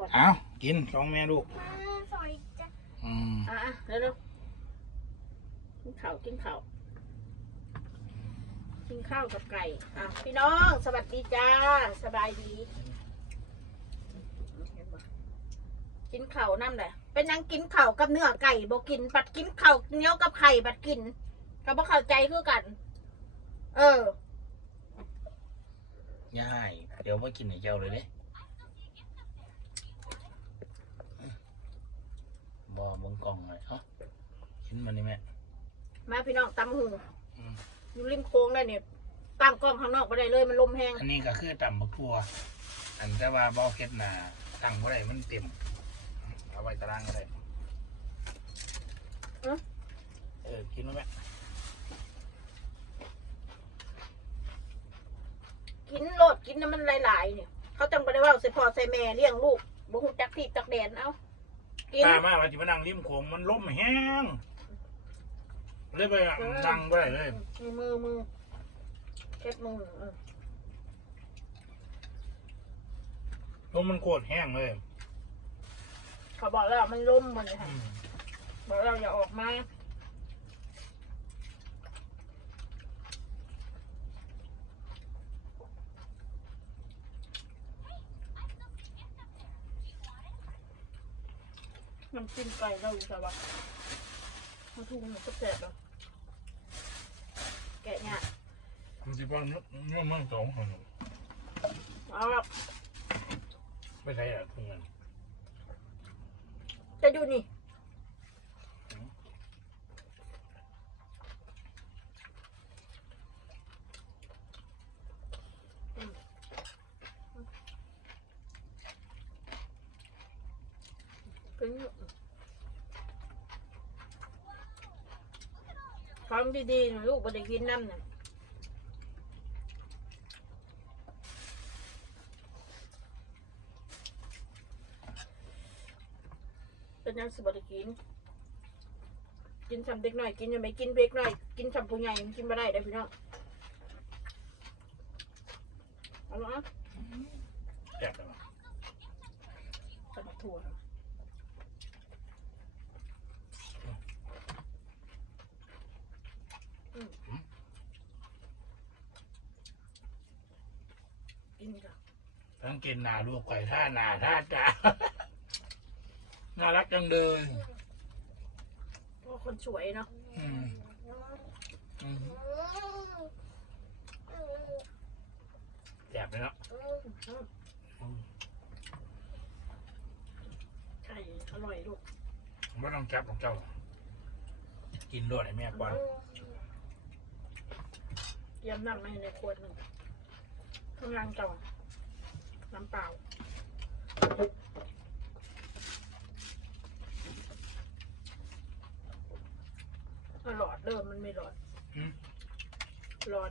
ก่อนเอากินสองแม่ลูกมาสอยจะอืมอะอะเร็วๆกินข้าวกินข้าวกินข้าวกับไก่อะพี่น้องสวัสดีจ้า สบายดีเห็นบ่กินข้าวน้ำเลยเป็นยังกินข้าวกับเนื้อไก่บ่กินปัดกินข้าวเหนียวกับไข่บัดกินก็บ่เข้าใจคือกัน เออย่าย เดี๋ยวมากินให้เจ้าเลยเด้ บอเบงกล่องเลยเอ้ากินมันนี่แม่ มาพี่น้องตำหูอืม อยู่ริมโค้งได้เนี่ยตั้งกล้องข้างนอกไปได้เลยมันลมแห้งอันนี้ก็คือตำบักทั่ว อันแต่ว่าเบาเค็ดหนาตั้งบ่ได้มันเต็ม เอาไว้ตารางก็ได้เออกินแล้วแม่กินโลดกินน้ำมันหลายๆเนี่ยเขาจังไปได้ว่าใส่พ่อใส่แม่เลี้ยงลูกบ่ฮู้จักที่จักแดนเอา กิน ป้ามาว่าจิมานั่งริมโขงมันล่มแห้งเลยไปอะนั่งบ่ได้เลยมือมือมือเก็บมือเออลมมันโคตรแห้งเลยเขาบอกแล้วมันล่มมันเลยค่ะอืมบอกเราอย่าออกมา มันกินไก่เราอยู่แต่ว่ามันทุ่งมันก็แสบแล้วแกะเนี่ยมันสิว่าเนื้อเนื้อมันสองคนเอาละไม่ใช่อะคือเงินจะดูนี่อืมกินอยู่ทำ ดีๆนะลูกบ่ได้กินน้ำน่ะเป็นยังสิบ่ได้กิน กินสำเด็กหน่อย กินยังไม่กินเบรกหน่อย กินสำผู้ใหญ่มันกินไม่ได้เด้อพี่น้องเอาละแซ่บเลยวะสำถั่ว นจ้ะทั้งกินหนาลูกไก่ท่าหนาท่าจ้าน่ารักจังเลยเพราะคนสวยเนาะอืมอืมแซ่บเลยเนาะอืมอืมไก่อร่อยลูกไม่ต้องจับของเจ้า กินด้วยให้แม่กว่าเตรียมน้ำมาให้ในขวดหนึ่ง ข้างล่างจองน้ำเปล่าเอาหลอดเดิมมันไม่หลอดอืมหลอด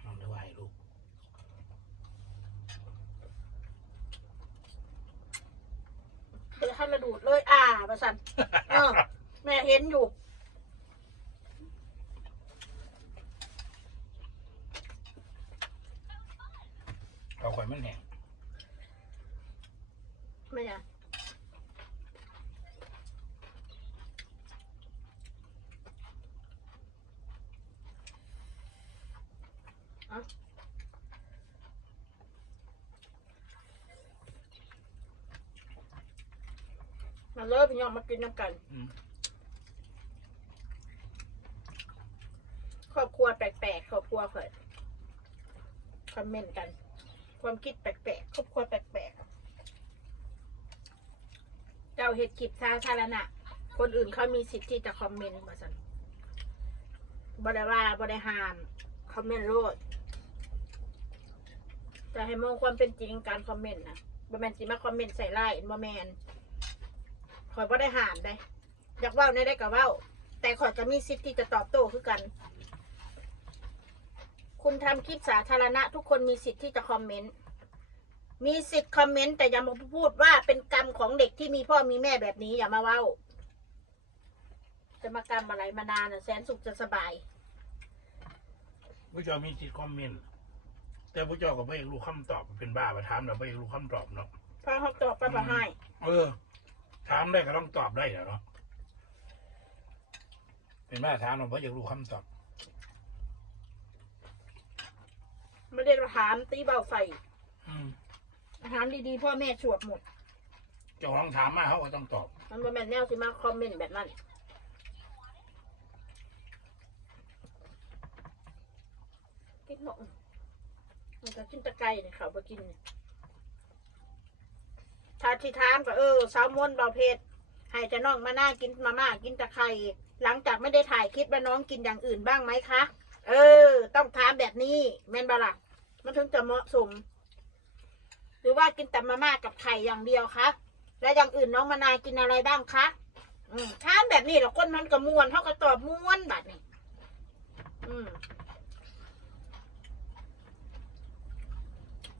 เอาด้วยให้ลูก เดี๋ยวให้มาดูดเลย อ่า ประสันเออ แม่เห็นอยู่ เอาข่อยมันแห้ง ไม่อะเอา มาเลิกพี่น้องมากินน้ำกัน อืม ครอบครัวแปลกๆครอบครัวเขิดคอมเมนต์กัน ความคิดแปลกๆครอบครัวแปลกๆเจ้าเห็ดคลิปสาธารณะ คนอื่นเขามีสิทธิ์ที่จะคอมเมนต์มาสันบได้ว่าบได้ห้ามคอมเมนต์โลดแต่ให้มองความเป็นจริงการคอมเมนต์นะบ่แมนสิมาคอมเมนต์ใส่ไล่บ่แมน ขอยบ่ได้ห้ามได้ อยากเว้าในได้ก็เว้า แต่ขอยก็มีสิทธิ์ที่จะตอบโต้คือกัน คุณทำคลิปสาธารณะ ทุกคนมีสิทธิ์ที่จะคอมเมนต์ มีสิทธิ์คอมเมนต์แต่อย่ามาพูดว่าเป็นกรรมของเด็กที่มีพ่อมีแม่แบบนี้อย่ามาเว้า จะมากรรมอะไรมานานน่ะแสนสุขจะสบาย ผู้เจ้ามีสิทธิ์คอมเมนต์แต่ผู้เจ้าก็ไม่รู้คำตอบเป็นบ้าไปถามเราไม่รู้คำตอบเนาะเพราะเขาตอบไปมาให้ เออ ถามได้ก็ต้องตอบได้เหรอเนาะเป็นบ้าถามเราไม่อยากรู้คำตอบ ไม่ได้ถามตีเบาไฟอืมถามดีๆพ่อแม่ชวบหมด เจ้าลองถามมาเขาก็ต้องตอบ มันบ่แม่นแนวสิมาคอมเมนต์แบบนั้นกินหนมมันก็กินตะไคร้เนี่ยเขาไปกินเนี่ย ถ้าที่ถามก็เออสาวมนเบาเพชรให้จะน้องมาหน้ากินมาม่ากินตะไคร้หลังจากไม่ได้ถ่ายคลิปว่าน้องกินอย่างอื่นบ้างไหมคะ เออ ต้องถามแบบนี้แมนบล่ะมันถึงจะเหมาะสม หรือว่ากินแต่มาม่ากับไข่อย่างเดียวคะแล้วอย่างอื่นน้องมานากินอะไรบ้างคะอืมถามแบบนี้เรอคนมันก็มวนเขาก็ตอบมวนแบบนี้อืม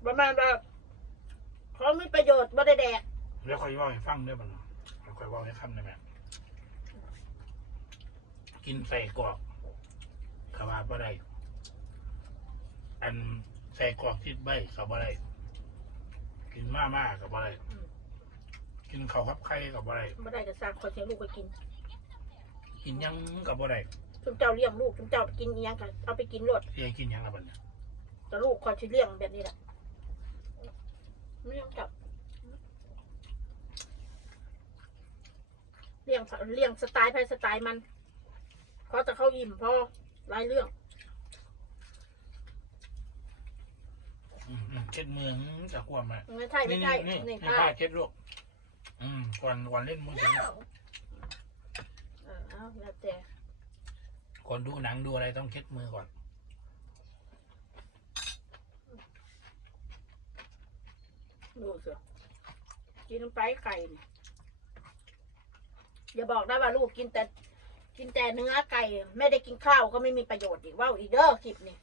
ประมาณแบบ เขามีประโยชน์บ่ได้แดกแล้วค่อยเว่าให้ฟังด้วยมันแล้วค่อยเว่าให้คำได้ไหมกินใส่กรอกขาวาบ่ได้อันใส่กรอกทิดใบกับบ่ได้กินมาม่ากับบ่ได้อืมกินข้าวกับไข่กับบ่ได้บ่ได้จะสร้างคนเสียลูกไปกินกินหยังกับบ่ได้จุมเจ้าเลี้ยงลูกจุมเจ้ากินอิหยังก็เอาไปกินรดเสียกินหยังละบัดเนี่ยแต่ลูกคอยชิเลี้ยงแบบนี้แหละ ไม่ต้องจับเลี้ยงเลี้ยงสไตล์ไพสไตล์มันเพราะแต่เขาอิ่มพอหลายเรื่องอืมอืมเช็ดมือหืมจะควมอะไม่ใช่ไม่นี่ใช่นี่นี่นี่ผ้าผ้าเช็ดลูกอืมก่อนก่อนเล่นมือถือเออเอาแล้วแต่ก่อนดูหนังดูอะไรต้องเช็ดมือก่อน ดูเถอะกินไปไก่นี่อย่าบอกได้ว่าลูกกินแต่ กินแต่เนื้อไก่ ไม่ได้กินข้าวก็ไม่มีประโยชน์อีกว่าวอีเด้อคลิปนี่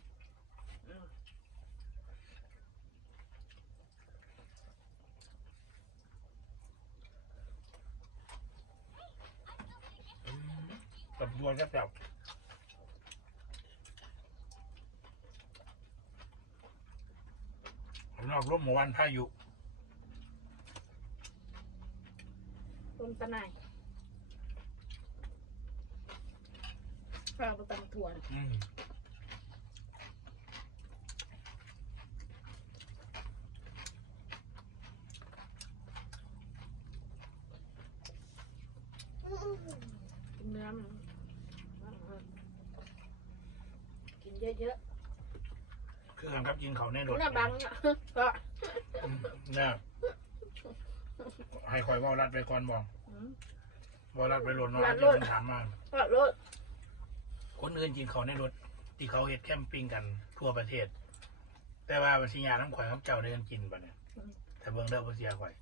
กับบัวจะจับข้างนอกร่มเมื่วันพายุ ต้นตะไนข้าวประตำถั่วน่ะอืมกินเนื้อมันกินเยอะคือกันครับกินเขาวในรๆถหน้าบังอะก็ อืมเนี่ย ให้คอยเว่ารัดไปก่อนบอกอืมเว่ารัดไปรถเนาะรัอาดจรจะถมันถามมาก็รถคนอื่นกินเขาวในรถที่เขาเฮ็ดแคมปิ้งกันทั่วประเทศ แต่ว่าบัญชียาน้ำข่อยครับเจ้าเดินกินปะเนี่ยแต่เบิ่งเด้อบ่เสียข่อย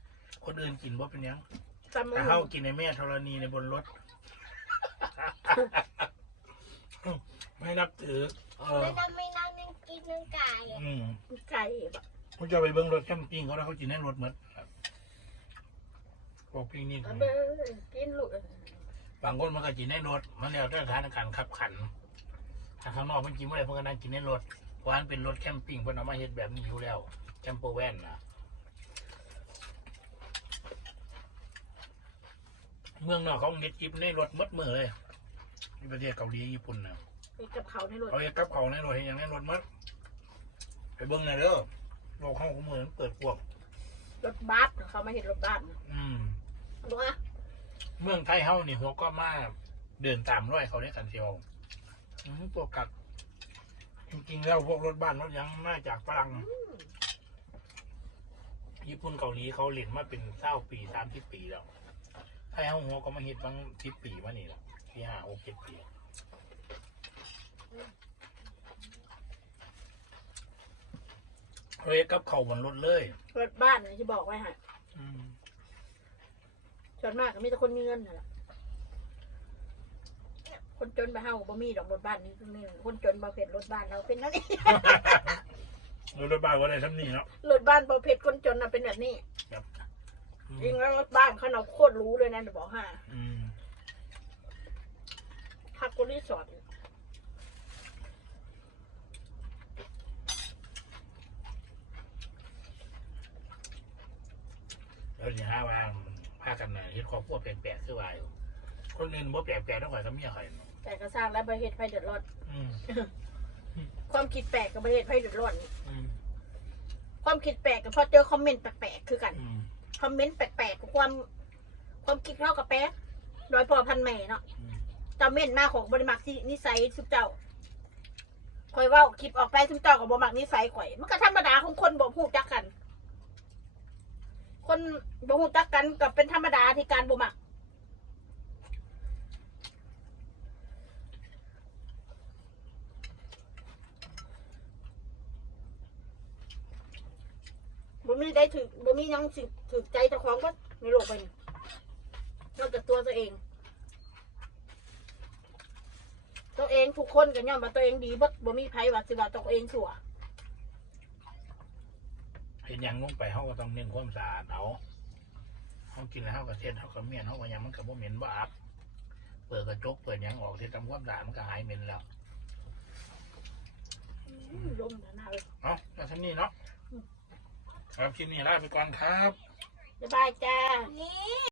คนอื่นกินบ่เป็นหยังตำแต่มืเฮาอกินในแม่ธรณีในบนรถ ไม่นับถือ เออไม่ต้องไม่นั่งนั่งกินนั่งไก่อืมไก่แบบเขาจะไปเบิ่งรถแคมปิ้งเขาแล้วเขากินในรถหมดครับ พวกปิ้งนี่เอาเบ้อกินลูกบางคนมันก็กินในรถมันแล้วแต่สถานการณ์ขับขันถ้าข้างนอกมันกินไม่ได้เพิ่นก็นั่งกินในรถเพราะอันเป็นรถแคมปิ้งเพิ่นเอามาเฮ็ดแบบนี้อยู่แล้วแคมเปอร์แวนนะเมืองนอกเขาเฮ็ดกินในรถหมดมือเลยในประเทศเกาหลีญี่ปุ่นนะไปกับเขาในรถเขาเฮ็ดกับเขาวในรถเฮ็ดหยังในรถหมดไปเบิ่งหน่อยเด้อโลกเขาของมือมันเปิดกวางรถบัสเขามาเห็นรถบัสนะอืม ดูอะเมืองไทยเฮานี่หัวก็มาเดินตามร้อยเขาได้กันเซียวอืมตัวกัดจริงๆแล้วพวกรถบ้านรถหยังมาจากฝรั่งญี่ปุ่นเกาหลีเขาเล่นมาเป็นเศร้าปีสามสิบปีแล้วไทยเฮาหัวก็มาเฮ็ดบางสิบปีมานี่แหละที่ห้าหกเจ็ดปีเขาเฮ็ดกับเขาวบนรถเลย รถบ้านนะที่บอกไว้ฮะอืม ส่วนมากก็มีแต่คนมีเงินนั่นแหละคนจนไปเฮาบ่มีดอกรถบ้านนี้นี่คนจนบ่เพ็ดรถบ้านเราเป็นนั่นนี่รถบ้านว่าได้ทำนี่เนาะรถบ้านบ่เพ็ดคนจนน่ะเป็นแบบนี้อืมจริงแล้วรถบ้านเขาเราโคตรรู้เลยนะจะบอกฮะอืมสอนแล้วสิหาว่า พากันน่ะเฮ็ดครอบครัวแปลกๆคือว่าอยู่คนอื่นบ่แปลกๆต้องข่อยกับเมียข่อยเนาะแต่ก็สร้างและประเทศไฟเดือดร้อน อืมความคิดแปลกกับประเทศไฟเดือดร้อน อืมความคิดแปลกกับพอเจอคอมเมนต์แปลกๆคือกัน อืมคอมเมนต์แปลกๆกับความ ความคิดเข้ากับแป๊กโดยพอพันแม่เนาะอืมเจ้าเม่นมาของบริมักที่นิสัยทุกเจ้าคอยเว่าคลิปออกไปทุกเจ้ากับบมักนิสัยข่อย มันก็ธรรมดาของคนบ่พูดจักกัน คนบ่พูจักกันกับเป็นธรรมดาที่การบ่มักบ่มีได้ถือบ่มียังสิถือใจเจ้าของก็ในโลกไปนี่นอกจากตัวตัวเอง ตัวเองทุกคนก็ย่อมว่าตัวเองดีบ่บ่มีไผว่าสิว่าตัวเองชั่ว เห็นหยังลงไปเฮาก็ต้องเน้นความสะอาดเอาเฮากินแล้วเฮาก็เช็ดเฮาก็เมียนเฮาก็หยังมันก็บ่เหม็นบ่อับเปิดกระจกเปิดหยังออกเฮ็ดทำความสะอาดมันก็หายเหม็นแล้วอืมลมนะนะเอ้ยเอ้าแล้วท่านี้เนาะครับคลิปนี้ลาไปก่อนครับ บ๊ายบายจ้านี่